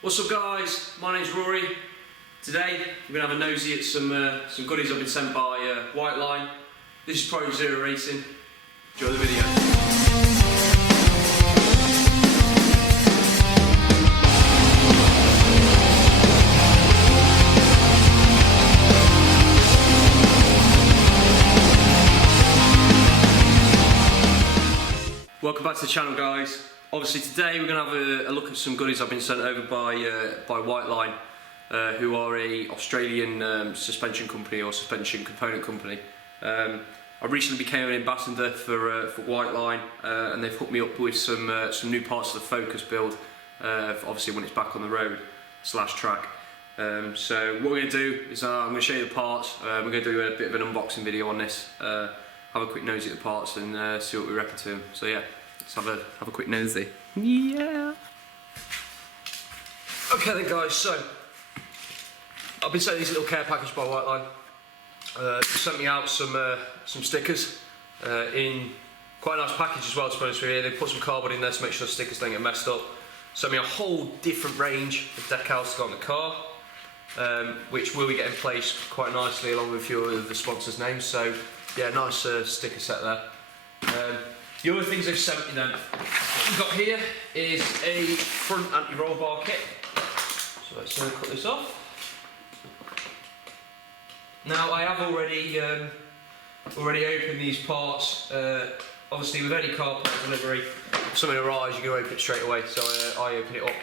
What's up guys, my name's Rory. Today we're going to have a nosy at some goodies I've been sent by Whiteline. This is Pro Zero Racing. Enjoy the video. Welcome back to the channel guys. Obviously today we're going to have a look at some goodies I've been sent over by Whiteline, who are a Australian suspension company or suspension component company. I recently became an ambassador for Whiteline, and they've hooked me up with some new parts of the Focus build, obviously when it's back on the road / track. So what we're going to do is I'm going to show you the parts. We're going to do a bit of an unboxing video on this, have a quick nosy at the parts and see what we reckon to them. So yeah, let's have a quick nosy. Yeah. Okay then guys, so I've been sent these little care package by Whiteline. They sent me out some stickers in quite a nice package as well, to be honest with you. They put some cardboard in there to make sure the stickers don't get messed up. Sent me a whole different range of decals to go on the car, which will be getting placed quite nicely along with a few of the sponsors' names. So yeah, nice sticker set there. The other things they've sent me then, what we've got here is a front anti-roll bar kit. So let's cut this off. Now I have already opened these parts. Obviously with any car part delivery, if something arrives you can open it straight away, so I open it up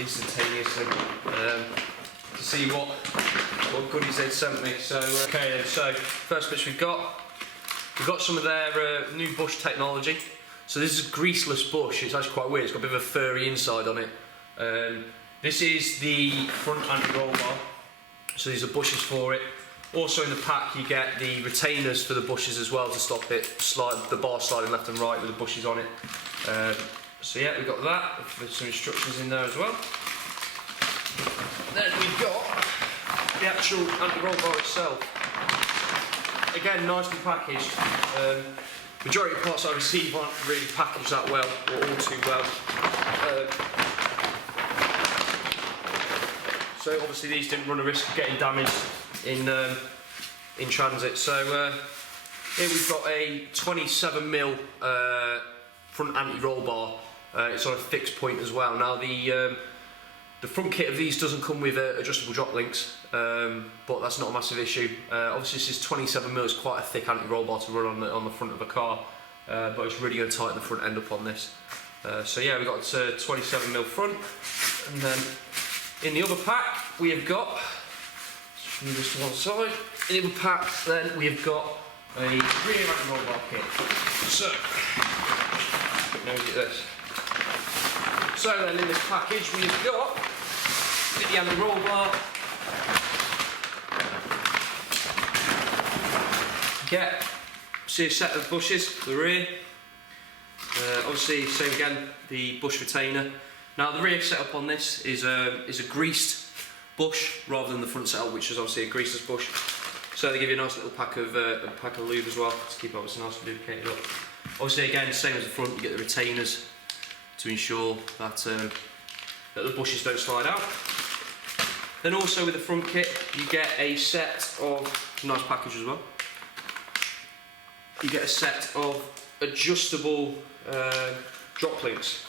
instantaneously to see what goodies they'd sent me. So okay then, so first bits we've got some of their new bush technology. So this is a greaseless bush. It's actually quite weird, it's got a bit of a furry inside on it. This is the front anti-roll bar, so these are bushes for it. Also in the pack you get the retainers for the bushes as well to stop the bar sliding left and right with the bushes on it. So yeah, we've got that with some instructions in there as well. Then we've got the actual anti-roll bar itself. Again, nicely packaged. Majority of parts I receive aren't really packaged that well, or all too well. So obviously these didn't run a risk of getting damaged in transit. So here we've got a 27mm front anti-roll bar. It's on a fixed point as well. Now the front kit of these doesn't come with adjustable drop links, but that's not a massive issue. Obviously this is 27mm, it's quite a thick anti-roll bar to run on the front of a car, but it's really going to tighten the front end up on this. So yeah, we've got 27mm front, and then in the other pack we have got, let's move this to one side, in the other pack then we have got a rear anti-roll bar kit. So, quick nose at this. So then in this package we've got the anti-roll bar, see a set of bushes for the rear, obviously same again, the bush retainer. Now the rear setup on this is a greased bush rather than the front setup, which is obviously a greaseless bush. So they give you a nice little pack of lube as well to keep it obviously nice and lubricated up. Obviously again, same as the front, you get the retainers to ensure that that the bushes don't slide out. Then also with the front kit you get a set of, nice package as well, you get a set of adjustable drop links.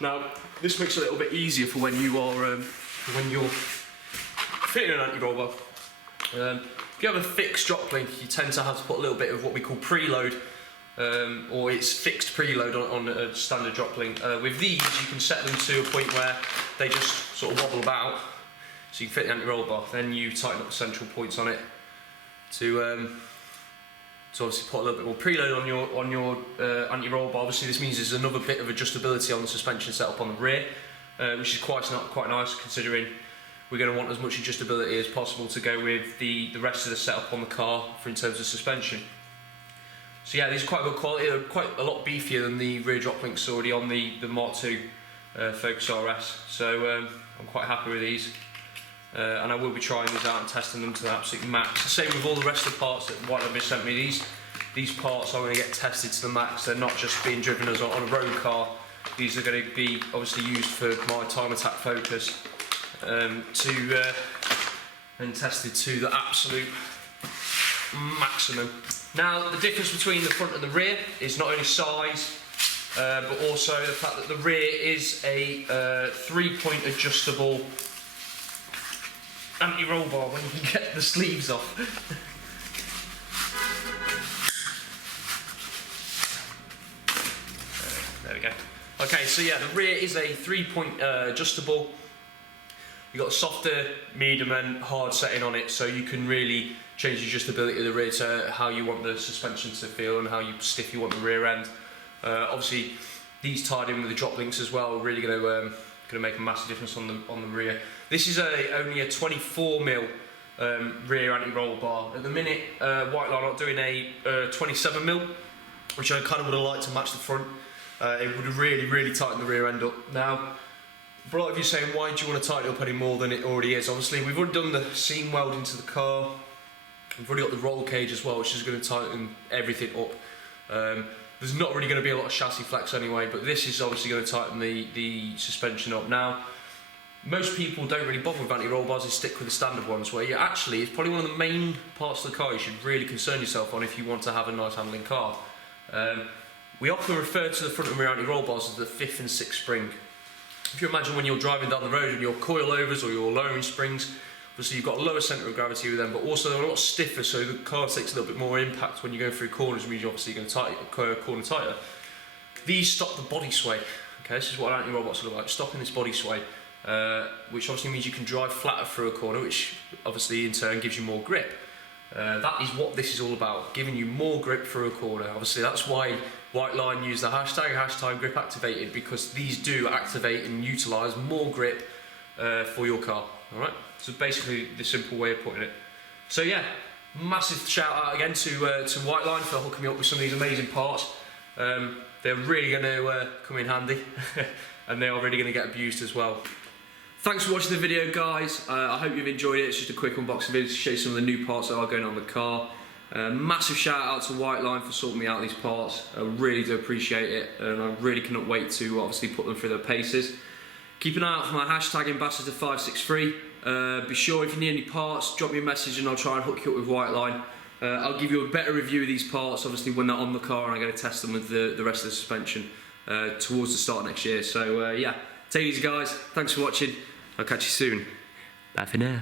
Now this makes it a little bit easier for when you're fitting an anti-roll bar. If you have a fixed drop link, you tend to have to put a little bit of what we call preload, or it's fixed preload on a standard drop link. With these you can set them to a point where they just sort of wobble about, so you can fit the anti-roll bar. Then you tighten up the central points on it to obviously put a little bit more preload on your anti-roll bar. Obviously this means there's another bit of adjustability on the suspension setup on the rear, which is quite nice, considering we're going to want as much adjustability as possible to go with the rest of the setup on the car in terms of suspension. So yeah, these are quite good quality. They're quite a lot beefier than the rear drop links already on the Mark II Focus RS. So I'm quite happy with these, and I will be trying these out and testing them to the absolute max. The same with all the rest of the parts that Whiteline have sent me. These parts are going to get tested to the max. They're not just being driven as on a road car. These are going to be obviously used for my Time Attack Focus and tested to the absolute maximum. Now, the difference between the front and the rear is not only size, but also the fact that the rear is a 3-point adjustable anti-roll bar when you can get the sleeves off. There we go. Okay, so yeah, the rear is a 3-point adjustable. You've got a softer, medium and hard setting on it, so you can really change the adjustability of the rear to how you want the suspension to feel and how stiff you want the rear end. Obviously, these tied in with the drop links as well are really going to make a massive difference on the rear. This is only a 24mm rear anti-roll bar. At the minute, Whiteline are doing a 27mm, which I kind of would have liked to match the front. It would have really tightened the rear end up. Now, for a lot of you saying, why do you want to tighten it up any more than it already is? Obviously, we've already done the seam welding to the car. We've already got the roll cage as well, which is going to tighten everything up. There's not really going to be a lot of chassis flex anyway, but this is obviously going to tighten the suspension up. Now, most people don't really bother with anti-roll bars, they stick with the standard ones, where you actually, it's probably one of the main parts of the car you should really concern yourself on if you want to have a nice handling car. We often refer to the front and rear anti-roll bars as the 5th and 6th spring. If you imagine when you're driving down the road and your coilovers or your lowering springs, obviously you've got a lower centre of gravity with them, but also they're a lot stiffer, so the car takes a little bit more impact when you go through corners, which means you're obviously going to corner tighter. These stop the body sway. Okay, this is what an anti-roll box looks like, stopping this body sway, which obviously means you can drive flatter through a corner, which obviously in turn gives you more grip. That is what this is all about, giving you more grip through a corner. Obviously that's why Whiteline use the hashtag grip activated, because these do activate and utilise more grip for your car. Alright, so basically the simple way of putting it. So yeah, massive shout out again to Whiteline for hooking me up with some of these amazing parts. They're really going to come in handy and they are really going to get abused as well. Thanks for watching the video, guys. I hope you've enjoyed it. It's just a quick unboxing video to show you some of the new parts that are going on the car. Massive shout out to Whiteline for sorting me out these parts. I really do appreciate it, and I really cannot wait to obviously put them through their paces. Keep an eye out for my hashtag ambassador563. Be sure if you need any parts, drop me a message and I'll try and hook you up with Whiteline. I'll give you a better review of these parts, obviously when they're on the car, and I'm going to test them with the rest of the suspension towards the start of next year. So yeah, take it easy, guys. Thanks for watching. I'll catch you soon. Bye for now.